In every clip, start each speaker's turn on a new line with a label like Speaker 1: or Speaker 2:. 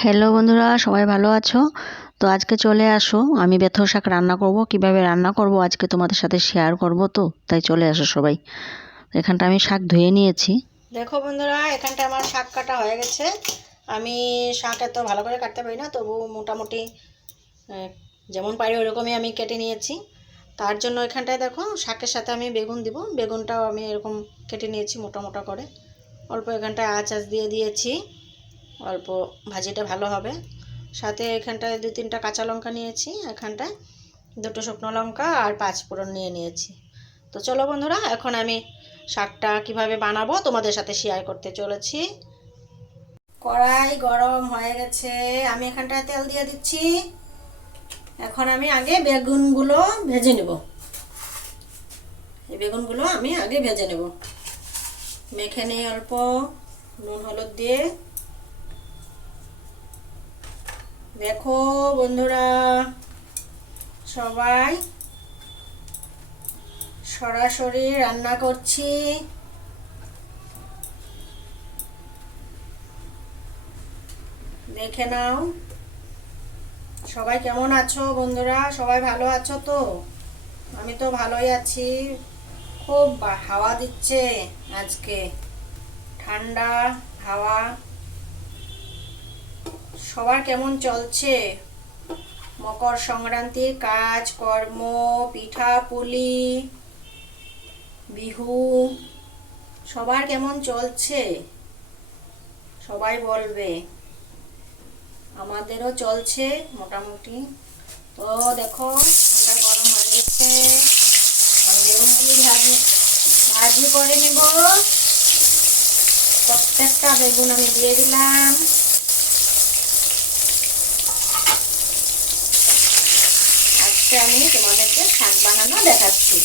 Speaker 1: Hello বন্ধুরা, সবাই ভালো আছো? তো আজকে চলে আসো, আমি বেথ শাক রান্না করব, কীভাবে রান্না করব আজকে তোমাদের সাথে শেয়ার করব তো, তাই চলে আসো সবাই। এখানটা আমি শাক ধুয়ে নিয়েছি।
Speaker 2: দেখো বন্ধুরা, এখানটা আমার শাক কাটা হয়ে গেছে। আমি শাক এত ভালো করে কাটতে পারি না, তবু মোটামুটি যেমন পারি ওরকমই আমি কেটে নিয়েছি। তার জন্য এখানটায় দেখো, শাকের সাথে আমি বেগুন দিব, বেগুনটাও আমি এরকম কেটে নিয়েছি মোটা মোটা করে। অল্প এখানটায় আঁচ আঁচ দিয়ে দিয়েছি। অল্প ভাজিটা ভালো হবে। সাথে এখানটায় দু তিনটা কাঁচা লঙ্কা নিয়েছি, এখানটায় দুটো শুকনো লঙ্কা আর পাঁচ ফোড়ন নিয়ে নিয়েছি। তো চলো বন্ধুরা, এখন আমি শাকটা কীভাবে বানাবো তোমাদের সাথে শেয়ার করতে চলেছি। কড়াই গরম হয়ে গেছে, আমি এখানটায় তেল দিয়ে দিচ্ছি। এখন আমি আগে বেগুনগুলো ভেজে নেব। এই বেগুনগুলো আমি আগে ভেজে নেব। মেখে নিই অল্প নুন, হলুদ দিয়ে দেখো বন্ধুরা, সবাই সরাসরি রান্না করছি। দেখে নাও, সবাই কেমন আছো বন্ধুরা? সবাই ভালো আছো তো? আমি তো ভালোই আছি। খুব হাওয়া দিচ্ছে আজকে। ঠান্ডা হাওয়া। সবার কেমন চলছে? মকর সংক্রান্তির কাজ, কর্ম, পিঠা, পুলি, বিহু, সবার কেমন চলছে? সবাই বলবে। আমাদেরও চলছে মোটামুটি। তো দেখো গরম হয়ে গেছে। আমি ভাজি ভাজি করে নেব। প্রত্যেকটা বেগুন আমি দিয়ে দিলাম। আজকে আমি তোমাদেরকে শাক বানানো দেখাচ্ছি।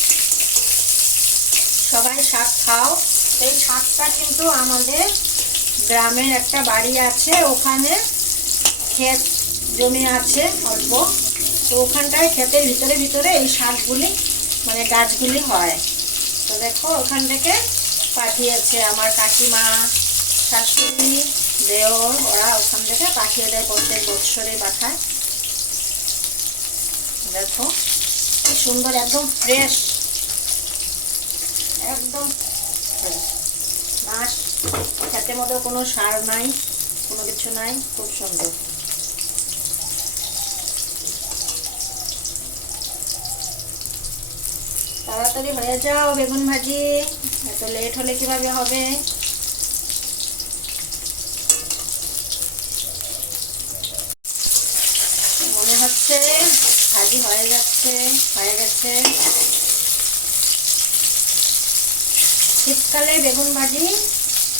Speaker 2: সবাই শাক খাও। এই শাকটা কিন্তু আমাদের গ্রামের একটা বাড়ি আছে, ওখানে ক্ষেত জমি আছে অল্প। তো ওখানটায় ক্ষেতের ভিতরে ভিতরে এই শাকগুলি মানে গাছগুলি হয়। তো দেখো, ওখান থেকে পাঠিয়েছে আমার কাকিমা, শাশুড়ি, দেওর, ওরা ওখান থেকে পাঠিয়ে দেয় প্রত্যেক বৎসরে পাঠায়। দেখো, কি সুন্দর, একদম ফ্রেশ একদম মাছ, খেতে মধ্যে কোনো সার নাই, কোনো কিছু নাই, খুব সুন্দর। তাড়াতাড়ি হয়ে যাও বেগুন ভাজি, এত লেট হলে কীভাবে হবে? মনে হচ্ছে ভাজি হয়ে যাচ্ছে, হয়ে গেছে। শীতকালে বেগুন ভাজি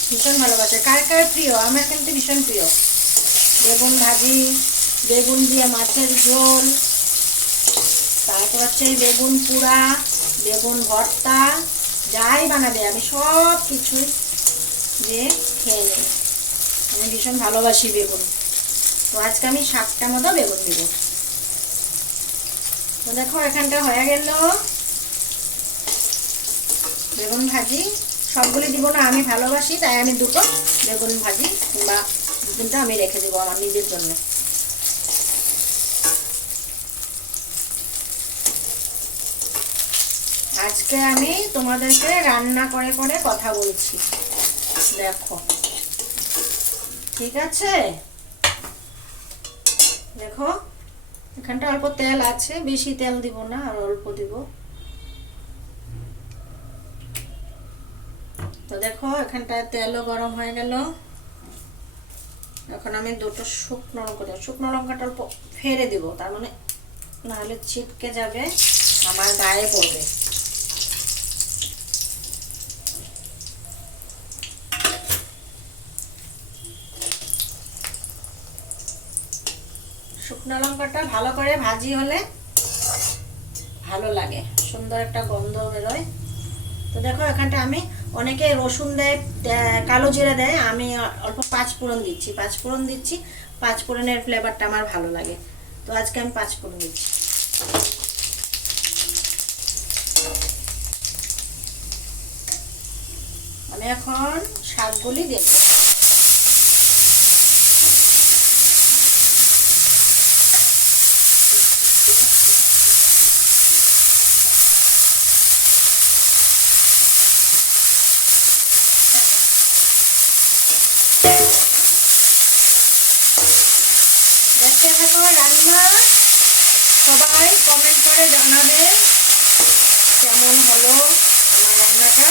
Speaker 2: ভীষণ ভালোবাসে। কার কার প্রিয়? আমার কিন্তু ভীষণ প্রিয়। বেগুন ভাজি, বেগুন দিয়ে মাছের ঝোল, তারপর হচ্ছে বেগুন পোড়া বেগুন ভর্তা, যাই বানাবে, আমি সব কিছুই দিয়ে খেয়ে নিই। আমি ভীষণ ভালোবাসি বেগুন। তো আজকে আমি সাতটা মতো বেগুন দিব। তো দেখো, এখানটা হয়ে গেল। বেগুন ভাজি। সবগুলি দিব না, আমি ভালোবাসি, তাই আমি দুটো বেগুন ভাজি কিংবা দুটো আমি রেখে দেবো আমার নিজের জন্য। আজকে আমি তোমাদেরকে রান্না করে করে কথা বলছি। দেখো। ঠিক আছে? দেখো। এখানটা অল্প তেল আছে, বেশি তেল দিব না, আর অল্প দিব। তো দেখো, এখানটায় তেলও গরম হয়ে গেল। এখন আমি দুটো শুকনো লঙ্কা দেবো। শুকনো লঙ্কাটা অল্প ফেলে দিব, তার মানে নাহলে ছিটকে যাবে, আমার গায়ে পড়বে। শুকনো লঙ্কাটা ভালো করে ভাজি হলে ভালো লাগে। সুন্দর একটা গন্ধ বেরোয়। তো দেখো, এখানটা আমি অনেকে রসুন দেয় কালো জিরা দেয়, আমি অল্প পাঁচ ফোড়ন দিচ্ছি। পাঁচ ফোড়ন দিচ্ছি পাঁচ ফোড়নের ফ্লেভারটা আমার ভালো লাগে। তো আজকে আমি পাঁচ ফোড়ন দিচ্ছি। আমি এখন শাকগুলি দেব সবাই কমেন্ট করে জানাবে কেমন হলো আমার রান্নাটা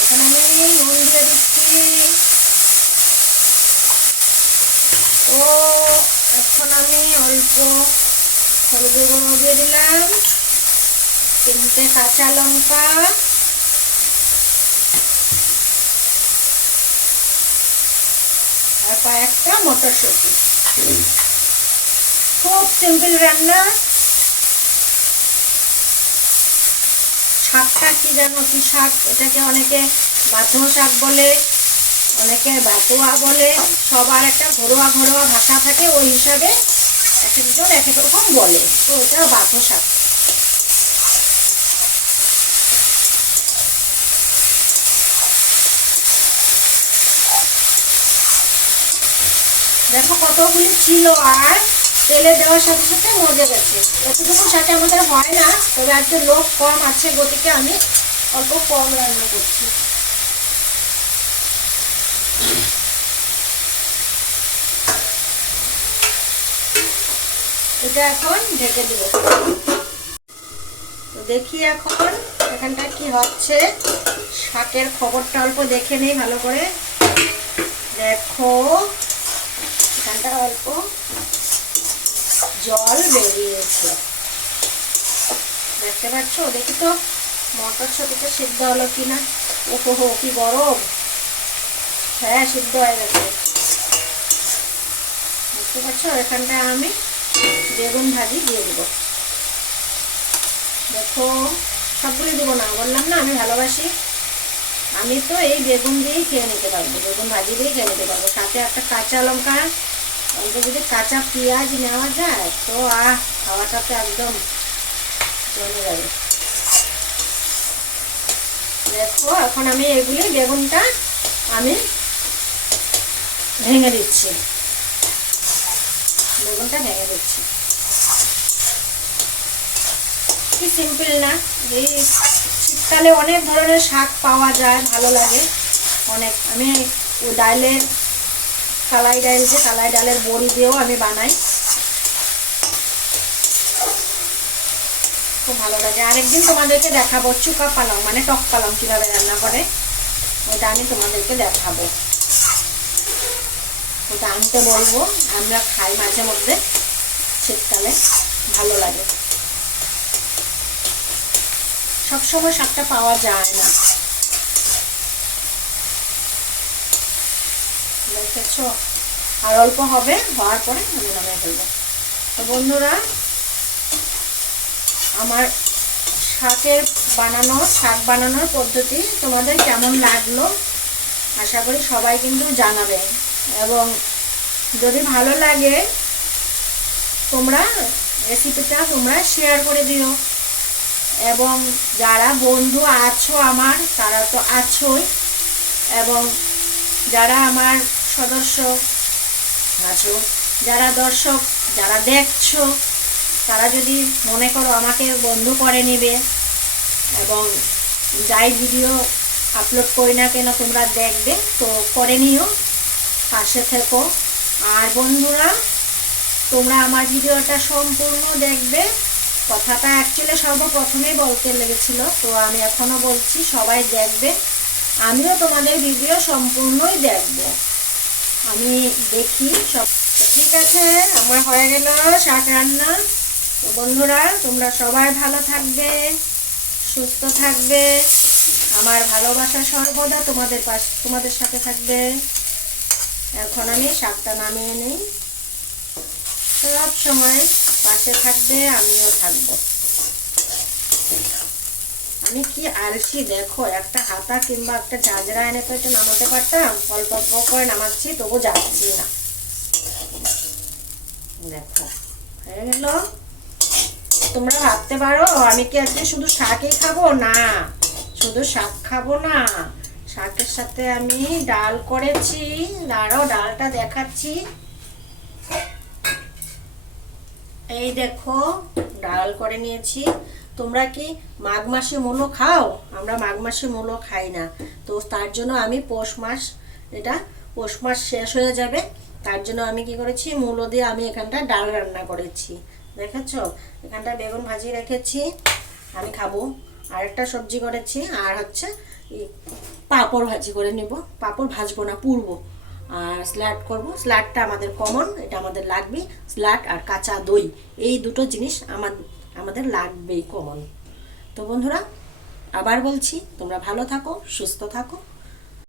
Speaker 2: এখন আমি নুন দিয়ে দিচ্ছি ও এখন আমি অল্প হলুদের গুঁড়ো দিয়ে দিলাম। তিনটে কাঁচা লঙ্কা। আর কয়েকটা মটরশুঁটি। খুব সিম্পল রান্না। শাকটা কি জানো কি শাক? এটাকে অনেকে বাথো শাক বলে। অনেকে বাতুয়া বলে, সবার একটা ঘরোয়া ঘরোয়া ভাষা থাকে, ওই হিসাবে এক একজন এক এক রকম বলে। তো ওটা বাথো শাক। দেখো কতগুলি ছিল, আর তেলে দেওয়ার সাথে সাথে মজে গেছে। এতটুকু সাথে আমাদের হয় না, তবে আজকে লোক কম আছে গতিকে আমি অল্প কম রান্না করছি। এটা এখন ঢেকে দেব। দেখি এখন এখানটা কি হচ্ছে। শাকের খবরটা অল্প দেখে নেই, ভালো করে। দেখো, এখানটা অল্প জল বেরিয়েছে। দেখতে পাচ্ছ? দেখি তো মটর মটরশুটিটা সিদ্ধ হলো কি না ওহো কি গরম। হ্যাঁ সিদ্ধ হয়ে গেছে। দেখতে পাচ্ছ? এখানটা আমি বেগুন ভাজি দিয়ে দেবো। দেখো সবগুলো দেবো না। বললাম না, আমি ভালোবাসি। আমি তো এই বেগুন দিয়েই খেয়ে নিতে পারব, বেগুন ভাজি দিয়েই খেয়ে নিতে পারব। সাথে একটা কাঁচা লঙ্কা অল্প যদি কাঁচা পেঁয়াজ নেওয়া যায়, তো আহ, খাওয়াটা তো একদম জমে যাবে। দেখো, এখন আমি এগুলি বেগুনটা আমি ভেঙে দিচ্ছি। বেগুনটা ভেঙে দিচ্ছি। কি সিম্পল না? এই শীতকালে অনেক ধরনের শাক পাওয়া যায়, ভালো লাগে। অনেক। আমি ওই ডালের কালাই ডাল যে, কালাই ডালের বড়ি দিয়েও আমি বানাই। খুব ভালো লাগে। আরেকদিন তোমাদেরকে দেখাবো, চুকা পালং মানে টক পালং কীভাবে রান্না করে। ওটা আমি তোমাদেরকে দেখাবো। ওটা আনতে বলব। আমরা খাই মাঝে মধ্যে। শীতকালে ভালো লাগে। সবসময় শাকটা পাওয়া যায় না। দেখেছ আর অল্প হবে, হওয়ার পরে আমি নামিয়ে ফেলব। তো বন্ধুরা, আমার শাকের বানানো, শাক বানানোর পদ্ধতি তোমাদের কেমন লাগল? আশা করি সবাই কিন্তু জানাবে। এবং যদি ভালো লাগে, তোমরা রেসিপিটা তোমরা শেয়ার করে দিও। এবং যারা বন্ধু আছো আমার, তারা তো আছোই। এবং যারা আমার সদস্য আছো, যারা দর্শক, যারা দেখছ, তারা যদি মনে করো আমাকে বন্ধু করে নেবে, এবং যাই ভিডিও আপলোড করি না কেন তোমরা দেখবে, তো করে নিও। পাশে থেকো। আর বন্ধুরা, তোমরা আমার ভিডিওটা সম্পূর্ণ দেখবে। কথাটা অ্যাকচুয়ালি সর্বপ্রথমেই বলতে লেগেছিল, তো আমি এখনও বলছি, সবাই দেখবে। আমিও তোমাদের ভিডিও সম্পূর্ণই দেখব। আমি দেখি সব। ঠিক আছে, আমার হয়ে গেল শাক রান্না। তো বন্ধুরা, তোমরা সবাই ভালো থাকবে, সুস্থ থাকবে। আমার ভালোবাসা সর্বদা তোমাদের পাশ তোমাদের সাথে থাকবে। এখন আমি শাকটা নামিয়ে নিই। সব সময় পাশে থাকবে, আমিও থাকব। আমি কি আলসি? দেখো, একটা হাতা কিংবা একটা জাজরা এনে তো এটা নামাতে পারতাম। অল্প অল্প করে নামাচ্ছি, তবু যাচ্ছি না। দেখো, হয়ে গেল। তোমরা ভাবতে পারো, আমি কি আজকে শুধু শাকই খাব? না, শুধু শাক খাব না। শাকের সাথে আমি ডাল করেছি। দাঁড়াও, ডালটা দেখাচ্ছি। এই দেখো, ডাল করে নিয়েছি। তোমরা কি মাঘ মাসে মূলো খাও? আমরা মাঘ মাসে মূলো খাই না। তো তার জন্য আমি পৌষ মাস, এটা পৌষ মাস শেষ হয়ে যাবে। তার জন্য আমি কি করেছি? মূলো দিয়ে আমি এখানটা ডাল রান্না করেছি। দেখাচ্ছ এখানটা বেগুন ভাজি রেখেছি। আমি খাব। আর একটা সবজি করেছি। আর হচ্ছে পাঁপড় ভাজি করে নেব। পাঁপড় ভাজবো না পুরবো আর স্ল্যাট করব। স্ল্যাটটা আমাদের কমন এটা আমাদের লাগবে। স্ল্যাট আর কাঁচা দই, এই দুটো জিনিস আমার, আমাদের লাগবেই কমন তো বন্ধুরা, আবার বলছি, তোমরা ভালো থাকো, সুস্থ থাকো।